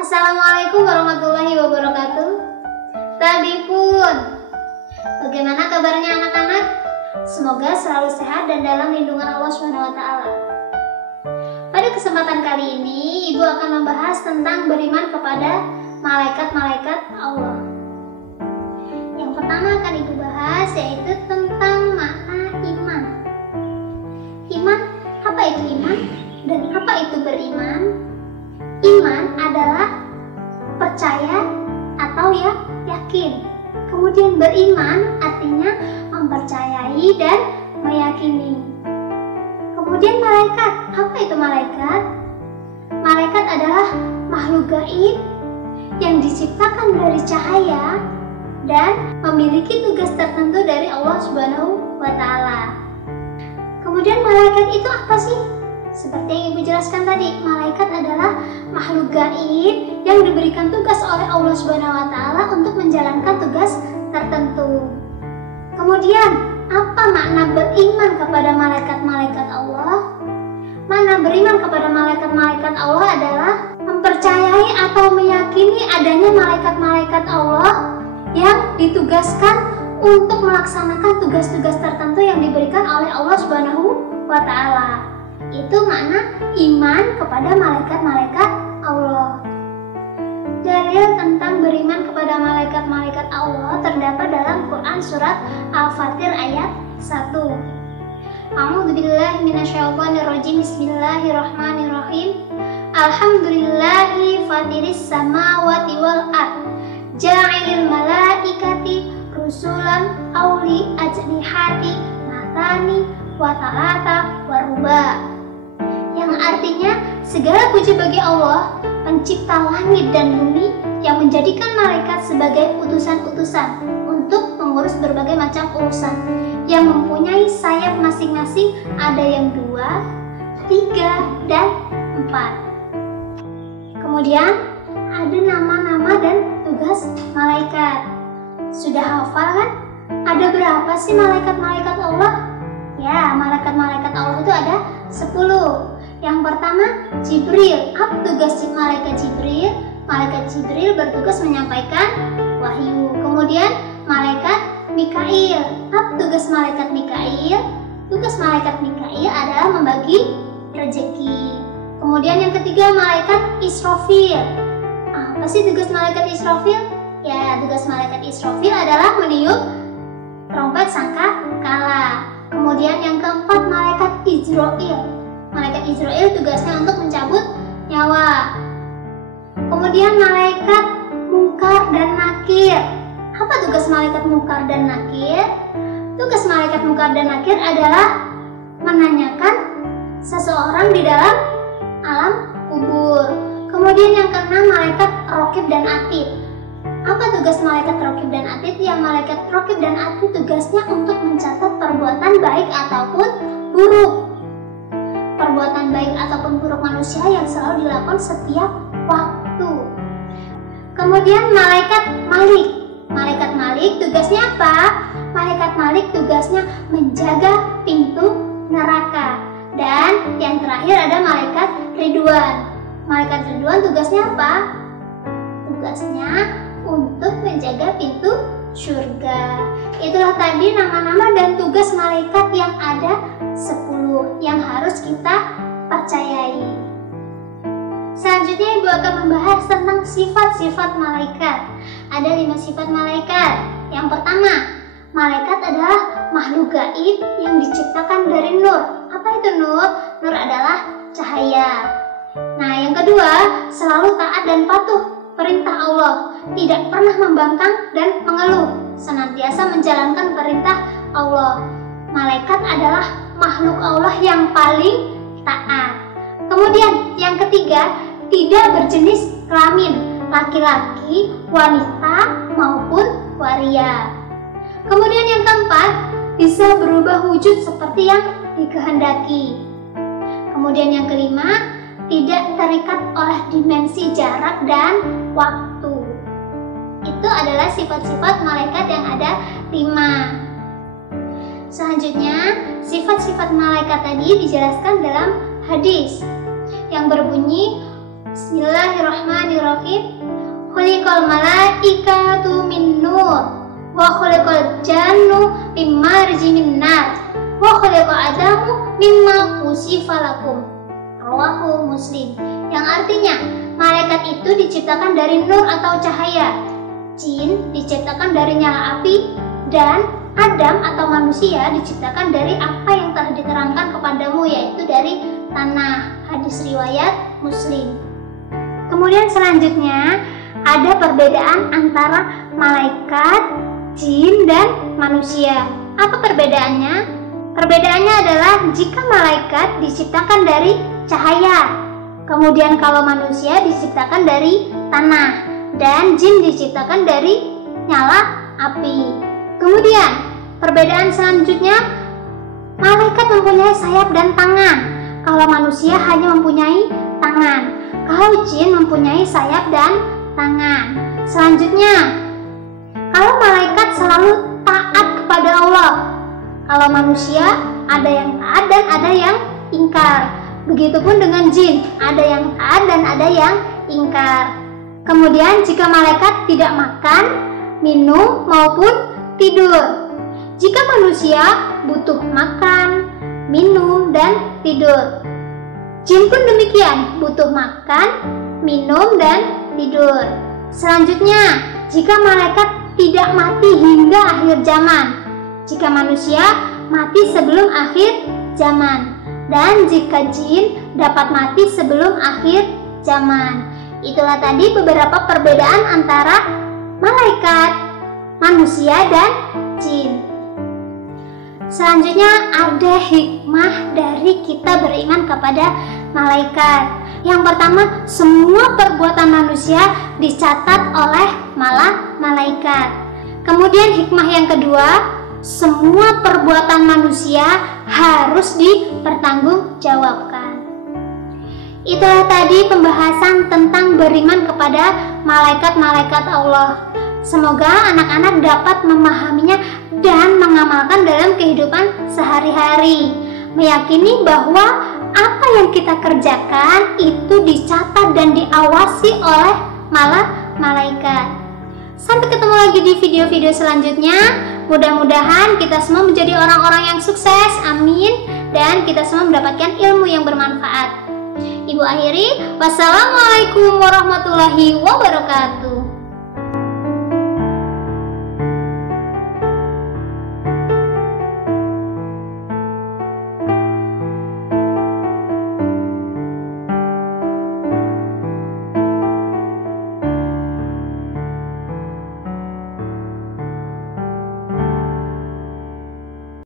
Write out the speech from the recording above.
Assalamualaikum warahmatullahi wabarakatuh. Tadi pun, bagaimana kabarnya anak-anak? Semoga selalu sehat dan dalam lindungan Allah SWT. Pada kesempatan kali ini, Ibu akan membahas tentang beriman kepada malaikat-malaikat Allah. Yang pertama akan Ibu bahas yaitu tentang makna iman. Iman, apa itu iman? Dan apa itu beriman? Iman adalah percaya atau yakin. Kemudian beriman artinya mempercayai dan meyakini. Kemudian malaikat, apa itu malaikat? Malaikat adalah makhluk gaib yang diciptakan dari cahaya dan memiliki tugas tertentu dari Allah Subhanahu wa Ta'ala. Kemudian malaikat itu apa sih? Seperti yang Ibu jelaskan tadi, malaikat adalah makhluk gaib yang diberikan tugas oleh Allah Subhanahu wa Ta'ala untuk menjalankan tugas tertentu. Kemudian, apa makna beriman kepada malaikat-malaikat Allah? Makna beriman kepada malaikat-malaikat Allah adalah mempercayai atau meyakini adanya malaikat-malaikat Allah yang ditugaskan untuk melaksanakan tugas-tugas tertentu yang diberikan oleh Allah Subhanahu wa Ta'ala. Itu makna iman kepada malaikat-malaikat Allah. Dalil tentang beriman kepada malaikat-malaikat Allah terdapat dalam Quran surat Al-Fatir ayat 1. A'udzubillahi minasyaitonirrajim. Bismillahirrahmanirrahim. Alhamdulillahi fatiris samawati wal ard. Ja'ilil malaikati rusulan auli ajnihati matani wa ta'ata wa ruba. Yang artinya segala puji bagi Allah, pencipta langit dan bumi yang menjadikan malaikat sebagai utusan-utusan untuk mengurus berbagai macam urusan, yang mempunyai sayap masing-masing, ada yang 2, 3, dan 4. Kemudian ada nama-nama dan tugas malaikat. Sudah hafal kan? Ada berapa sih malaikat-malaikat Allah? Ya, malaikat-malaikat Allah itu ada 10. Yang pertama, Jibril. Apa tugas malaikat Jibril? Malaikat Jibril bertugas menyampaikan wahyu. Kemudian, malaikat Mikail. Apa tugas malaikat Mikail? Tugas malaikat Mikail adalah membagi rezeki. Kemudian yang ketiga, malaikat Israfil. Apa sih tugas malaikat Israfil? Ya, tugas malaikat Israfil adalah meniup trompet sangkakala. Kemudian yang keempat, malaikat Izrail. Malaikat Izrail tugasnya untuk mencabut nyawa. Kemudian malaikat Munkar dan Nakir. Apa tugas malaikat Munkar dan Nakir? Tugas malaikat Munkar dan Nakir adalah menanyakan seseorang di dalam alam kubur. Kemudian yang keenam, malaikat Raqib dan Atid. Apa tugas malaikat Raqib dan Atid? Yang malaikat Raqib dan Atid tugasnya untuk mencatat perbuatan baik ataupun buruk. Perbuatan baik ataupun buruk manusia yang selalu dilakukan setiap waktu. Kemudian malaikat Malik. Malaikat Malik tugasnya apa? Malaikat Malik tugasnya menjaga pintu neraka. Dan yang terakhir ada malaikat Ridwan. Malaikat Ridwan tugasnya apa? Tugasnya untuk menjaga pintu surga. Itulah tadi nama-nama dan tugas malaikat yang ada 10 yang harus kita percayai. Selanjutnya Ibu akan membahas tentang sifat-sifat malaikat. Ada 5 sifat malaikat. Yang pertama, malaikat adalah makhluk gaib yang diciptakan dari nur. Apa itu nur? Nur adalah cahaya. Nah, yang kedua, selalu taat dan patuh perintah Allah, tidak pernah membangkang dan mengeluh, senantiasa menjalankan perintah Allah. Malaikat adalah makhluk Allah yang paling taat. Kemudian yang ketiga, tidak berjenis kelamin, laki-laki, wanita maupun waria. Kemudian yang keempat, bisa berubah wujud seperti yang dikehendaki. Kemudian yang kelima, tidak terikat oleh dimensi jarak dan waktu. Itu adalah sifat-sifat malaikat yang ada 5. Selanjutnya, sifat-sifat malaikat tadi dijelaskan dalam hadis yang berbunyi Bismillahirrahmanirrahim. Khuliqal malaikatu min nur wa khuliqal jannu min marji min nar wa khuliqa adamu mimma usifa lakum. Rawahu Muslim. Yang artinya, malaikat itu diciptakan dari nur atau cahaya, jin diciptakan dari nyala api, dan Adam atau manusia diciptakan dari apa yang telah diterangkan kepadamu, yaitu dari tanah. Hadis riwayat Muslim. Kemudian selanjutnya ada perbedaan antara malaikat, jin, dan manusia. Apa perbedaannya? Perbedaannya adalah jika malaikat diciptakan dari cahaya, kemudian kalau manusia diciptakan dari tanah, dan jin diciptakan dari nyala api. Kemudian perbedaan selanjutnya, malaikat mempunyai sayap dan tangan, kalau manusia hanya mempunyai tangan. Kalau jin mempunyai sayap dan tangan. Selanjutnya, kalau malaikat selalu taat kepada Allah, kalau manusia ada yang taat dan ada yang ingkar. Begitupun dengan jin, ada yang taat dan ada yang ingkar. Kemudian jika malaikat tidak makan, minum maupun tidur. Jika manusia butuh makan, minum, dan tidur. Jin pun demikian, butuh makan, minum, dan tidur. Selanjutnya, jika malaikat tidak mati hingga akhir zaman, jika manusia mati sebelum akhir zaman, dan jika jin dapat mati sebelum akhir zaman. Itulah tadi beberapa perbedaan antara malaikat, manusia, dan jin. Selanjutnya ada hikmah dari kita beriman kepada malaikat. Yang pertama, semua perbuatan manusia dicatat oleh malaikat. Kemudian hikmah yang kedua, semua perbuatan manusia harus dipertanggungjawabkan. Itulah tadi pembahasan tentang beriman kepada malaikat-malaikat Allah. Semoga anak-anak dapat memahaminya dan mengamalkan dalam kehidupan sehari-hari. Meyakini bahwa apa yang kita kerjakan itu dicatat dan diawasi oleh malaikat. Sampai ketemu lagi di video-video selanjutnya. Mudah-mudahan kita semua menjadi orang-orang yang sukses, amin. Dan kita semua mendapatkan ilmu yang bermanfaat. Ibu akhiri, wassalamualaikum warahmatullahi wabarakatuh.